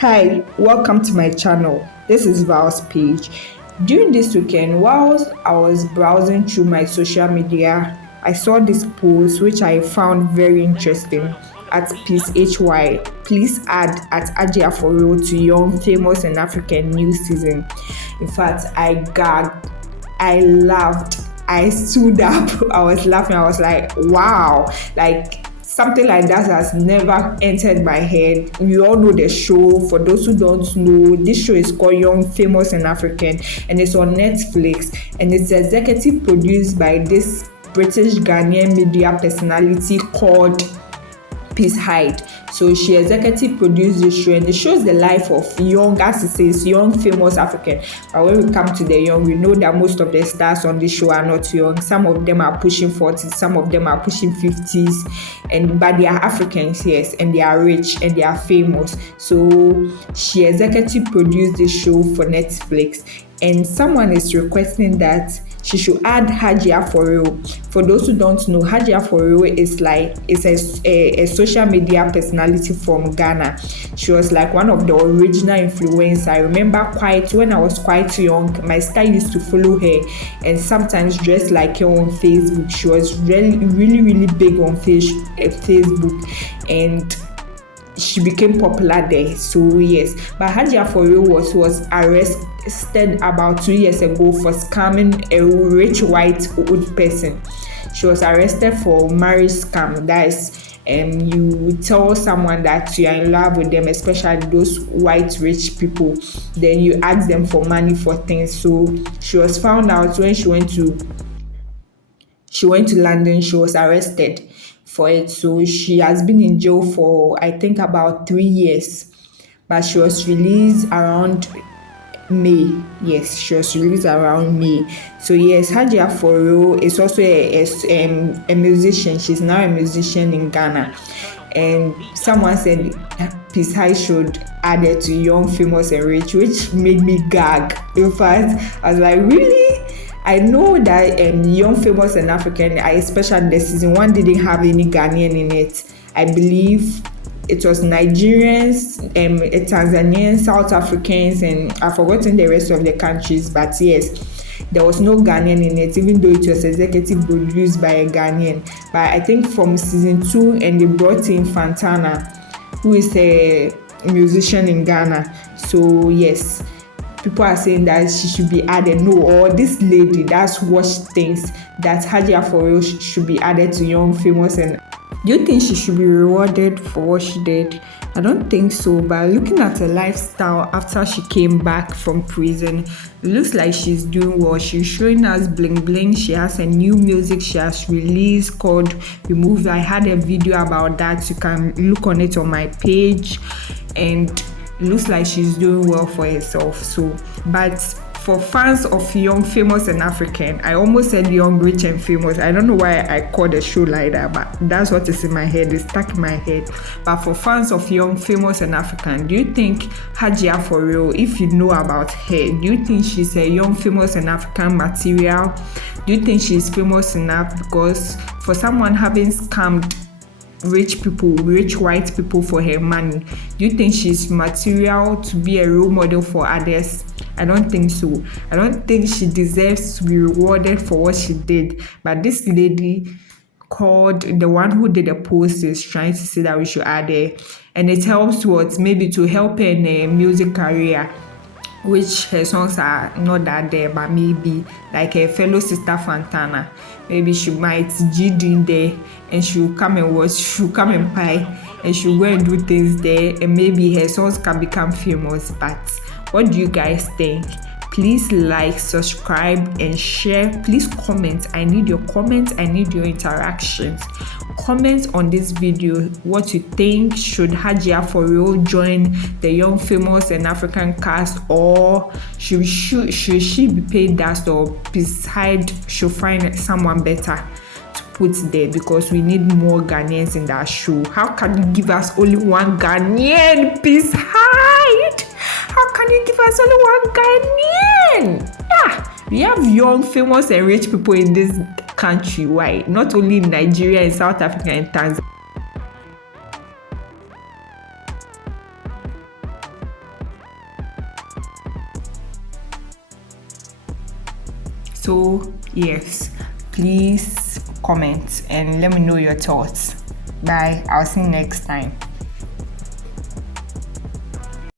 Hi, welcome to my channel. This is Val's page. During this weekend, while I was browsing through my social media, I saw this post which I found very interesting at Peace HY. Please add at Haija4Reall to Young Famous and African New Season. In fact, I gagged, I laughed, I stood up, I was laughing, I was like, wow, like something like that has never entered my head. You all know the show. For those who don't know, this show is called Young, Famous and African, and it's on Netflix, and it's executive produced by this British Ghanaian media personality called Hyde. So she executive produced the show, and it shows the life of young, as it says, young famous African. But when we come to the young, we know that most of the stars on the show are not young. Some of them are pushing 40s, some of them are pushing 50s, but they are Africans, yes, and they are rich and they are famous. So she executive produced the show for Netflix, and someone is requesting that she should add Haija4Reall. For those who don't know, Haija4Reall is a social media personality from Ghana. She was like one of the original influencers. I remember when I was quite young, my sister used to follow her and sometimes dress like her on Facebook. She was really big on Facebook, and she became popular there. So yes, but Haija4Reall was arrested about 2 years ago for scamming a rich white old person. She was arrested for marriage scam. That is, you tell someone that you are in love with them, especially those white rich people, then you ask them for money for things. So she was found out when she went to London. She was arrested for it. So she has been in jail for I think about 3 years, but she was released around May. Yes, she was released around May. So yes, Haija4Reall is also a musician. She's now a musician in Ghana. And someone said Peace High should add it to Young, Famous and Rich, which made me gag. In fact, I was like, really? I know that Young, Famous and African, especially the season 1, didn't have any Ghanaian in it. I believe it was Nigerians, Tanzanians, South Africans, and I've forgotten the rest of the countries. But yes, there was no Ghanaian in it, even though it was executive produced by a Ghanaian. But I think from season 2, and they brought in Fantana, who is a musician in Ghana. So yes, people are saying that she should be added. No, or this lady, that's what she thinks, that Haija4Reall should be added to Young, Famous and... Do you think she should be rewarded for what she did? I don't think so, but looking at her lifestyle after she came back from prison, it looks like she's doing well. She's showing us bling bling. She has a new music she has released called Remove. I had a video about that. You can look on it on my page, and it looks like she's doing well for herself. So, but for fans of Young, Famous and African, I almost said Young, Rich and Famous. I don't know why I called the show like that, but that's what is in my head. It's stuck in my head. But for fans of Young, Famous and African, do you think Haija4Reall, if you know about her, do you think she's a Young, Famous and African material? Do you think she's famous enough? Because for someone having scammed rich white people for her money, do you think she's material to be a role model for others? I don't think so. I don't think she deserves to be rewarded for what she did. But this lady called, the one who did the post, is trying to say that we should add her, and it helps towards maybe to help her in a music career, which her songs are not that there, but maybe like her fellow sister Fantana, maybe she might GD in there, and she'll come and watch, she'll come and pie, and she'll go and do things there, and maybe her songs can become famous. But what do you guys think? Please like, subscribe and share. Please comment. I need your comments. I need your interactions. Comment on this video what you think. Should Haija4Reall join the Young, Famous and African cast, or should she be paid that, or Peace Hyde should find someone better to put there, because we need more Ghanaians in that show? How can you give us only one Ghanaian, Peace Hyde? How can you give us only one Ghanaian? We have young, famous and rich people in this country. Why? Not only in Nigeria and South Africa and Tanzania. So yes, please comment and let me know your thoughts. Bye. I'll see you next time.